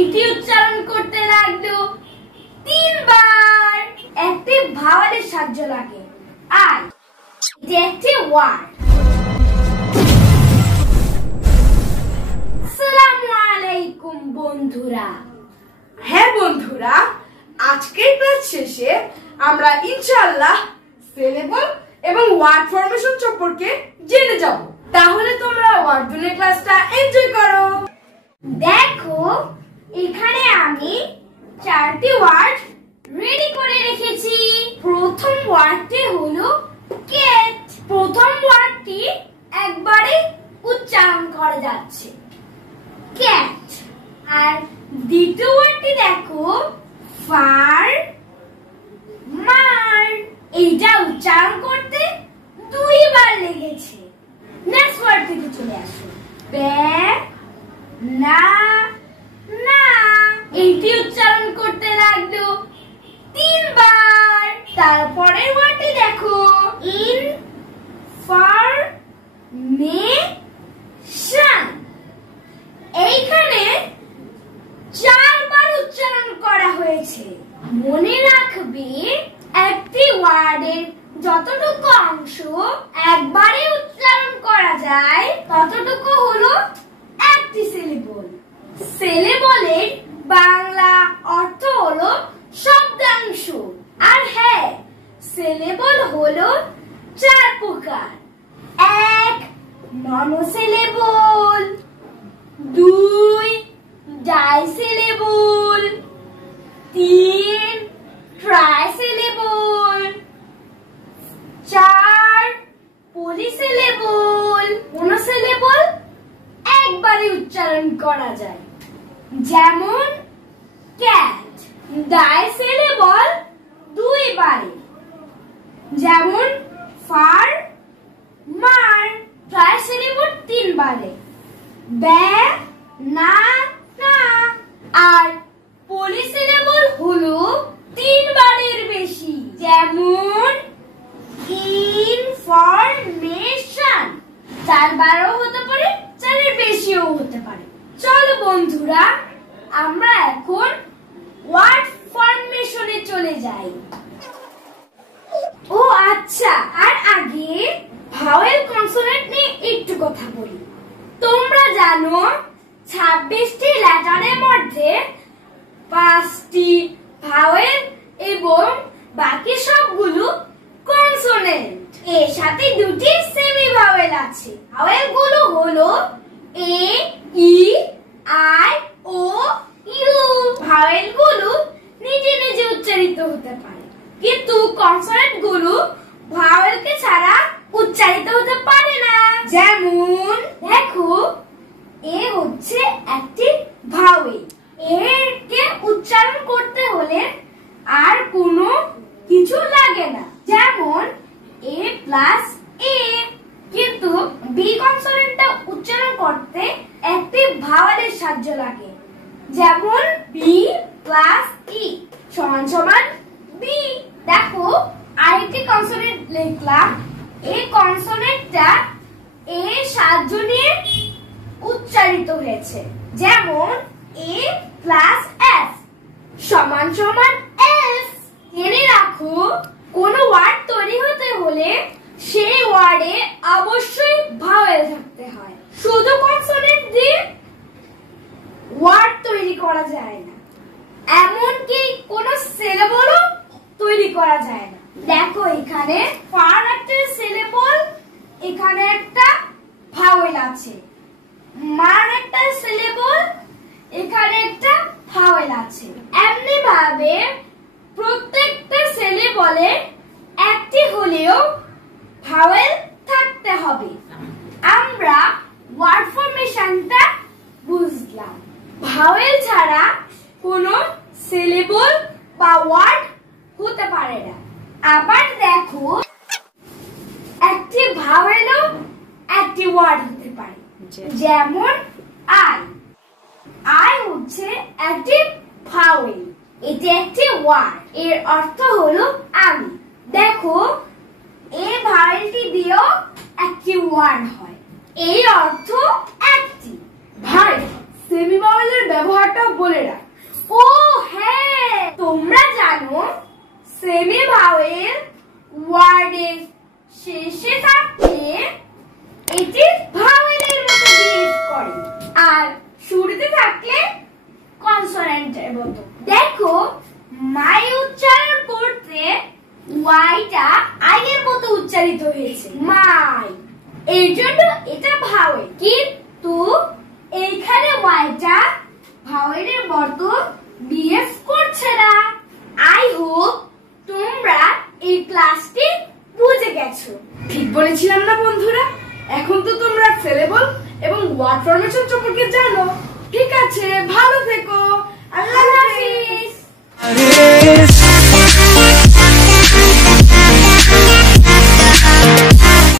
এটি উচ্চারণ করতে লাগলো 3 বার। একটি ভাওয়ালের সাহায্য লাগে। আই, এটি একটি ওয়ার্ড। আসসালামু আলাইকুম বন্ধুরা। হ্যাঁ বন্ধুরা, আজকের ক্লাস শেষে আমরা ইনশাআল্লাহ সিলেবল এবং ওয়ার্ড ফরমেশন সম্পর্কে জেনে যাব। তাহলে তোমরা ওয়ার্ড দুনের ক্লাসটা এনজয় করো। দেখো, এখানে আমি 4টি ওয়ার্ড রেডি করে রেখেছি। প্রথম ওয়ার্ডটি হলো ক্যাট। প্রথম ওয়ার্ডটি একবারে উচ্চারণ করা যাচ্ছে, ক্যাট। আর দ্বিতীয় ওয়ার্ডটি দেখো, ফার মার। এইটা উচ্চারণ করতে 2 বার লেগেছে। নেক্সট ওয়ার্ড থেকে চলে আসো, ব্যাগ না না। এইটি উচ্চারণ করতে লাগলো 3 বার। তারপরের ওয়ার্ডটি দেখো, ইন ফর মেশন। এইখানে 4 বার উচ্চারণ করা হয়েছে। মনে রাখবে, একটি ওয়ার্ডের যতটুকু অংশ একবারে উচ্চারণ করা যায় ততটুকু হলো একটি সিলেবল। সিলেবলের বাংলা অর্থ হলো শব্দাংশ। আর হ্যাঁ, সিলেবল হলো 4 প্রকার। 1 মনোসিলেবল, 2 ডাইসিলেবল, 3 ট্রাইসিলেবল, 4 পলিসিলেবল। মনোসিলেবল একবারে উচ্চারণ করা যায়, যেমন ক্যাট। ডাইসিলেবল 2 বারে, যেমন ফার মার। ট্রাইসিলেবল 3 বারে, ব্যাগ না না। আর পলিসিলেবল হলো 3 বারের বেশি, যেমন ইনফরমেশন। 4 বারও হতে পারে, 4 বেশিও হতে পারে। চলো বন্ধুরা, আমরা এখন ওয়ার্ড ফরমেশনে চলে যাই। ও আচ্ছা, আর আগে ভাওয়েল কনসোনেন্ট নিয়ে একটু কথা বলি। তোমরা জানো 26টি লেটারের মধ্যে 5টি ভাওয়েল এবং বাকি সবগুলো কনসোনেন্ট। এর সাথে 2টি সেমি ভাওয়েল আছে। ভাওয়েল গুলো হলো এ, ই, আই, ও, ইউ। ভাওয়েল গুলো নিজে নিজে উচ্চারিত হতে পারে, কিন্তু কনসোনেন্ট গুলো ভাওয়েলকে ছাড়া উচ্চারিত হতে পারে না। যেমন দেখো, এ হচ্ছে একটি ভাওয়েল। এরকে উচ্চারণ করতে হলে আর কোনো কিছু লাগে না, যেমন এ প্লাস এ। কিন্তু বি কনসোনেন্টটা উচ্চারণ করতে একটি ভাওয়েলের সাহায্য লাগে, যেমন বি প্লাস ই সমান সমান বি। দেখো, আরেকটি কনসোনেন্ট লিখলাম। এই কনসোনেন্টটা এ সাহায্য নিয়ে উচ্চারিত হয়েছে, যেমন এ প্লাস এফ সমান সমান এফ। জেনে রাখো, কোন ওয়ার্ড তৈরি হতে হলে সেই ওয়ার্ডে অবশ্যই ভাওয়েল থাকতে হয়। শুধু কনসোনেন্ট দিয়ে ওয়ার্ড তৈরি করা যায় না, এমনকি কোন সিলেবলও তৈরি করা যায় না। দেখো, এখানে ফার একটা সিলেবল, এখানে একটা ভাওয়েল আছে। মার একটা সিলেবল, এখানে একটা ভাওয়েল আছে। এমনি ভাবে প্রত্যেকটা সিলেবলে একটি হলেও ভাওয়েল থাকতে হবে। আমরা ওয়ার্ড ফরমেশনটা বুঝলাম। ভাওয়েল ছাড়া কোনো সিলেবল বা ওয়ার্ড হতে পারে না। আবার দেখো, একটি ভাওয়েলও একটি ওয়ার্ড হতে পারে, যেমন আই। আই হচ্ছে একটি ভাওয়েল, এটি একটি ওয়ার্ড। এর অর্থ হলো আমি। দেখো, এই ভাওয়েলটি দিয়েও একটি ওয়ার্ড হয়, এই অর্থ একটি ভাওয়েল। সেমি ভাওয়েলের ব্যবহারটাও বলে রাখ। ও হ্যাঁ, তোমরা জানো সেমি ভাওয়েল ওয়ার্ডের শেষে থাকলে এটি ভাওয়েলের মতো বিহেভ করে, আর শুরুতে থাকলে কনসোনেন্টের মতো। দেখো, মাই উচ্চারণ করতে ওয়াইটা আগের মতো উচ্চারিত হয়েছে, মাই। এর জন্য এটা ভাওয়েল, কিন্তু এইখানে ওয়াইটা ভাওয়েলের মতো বিহেভ করছে না। আই হোপ তোমরা এই ক্লাসটি বুঝে গেছো। ঠিক বলেছিলাম না বন্ধুরা? এখন তো তোমরা সিলেবল এবং ওয়ার্ড ফরমেশন সম্পর্কে জানো। ঠিক আছে, ভালো থেকো। আল্লাহ হাফেজ।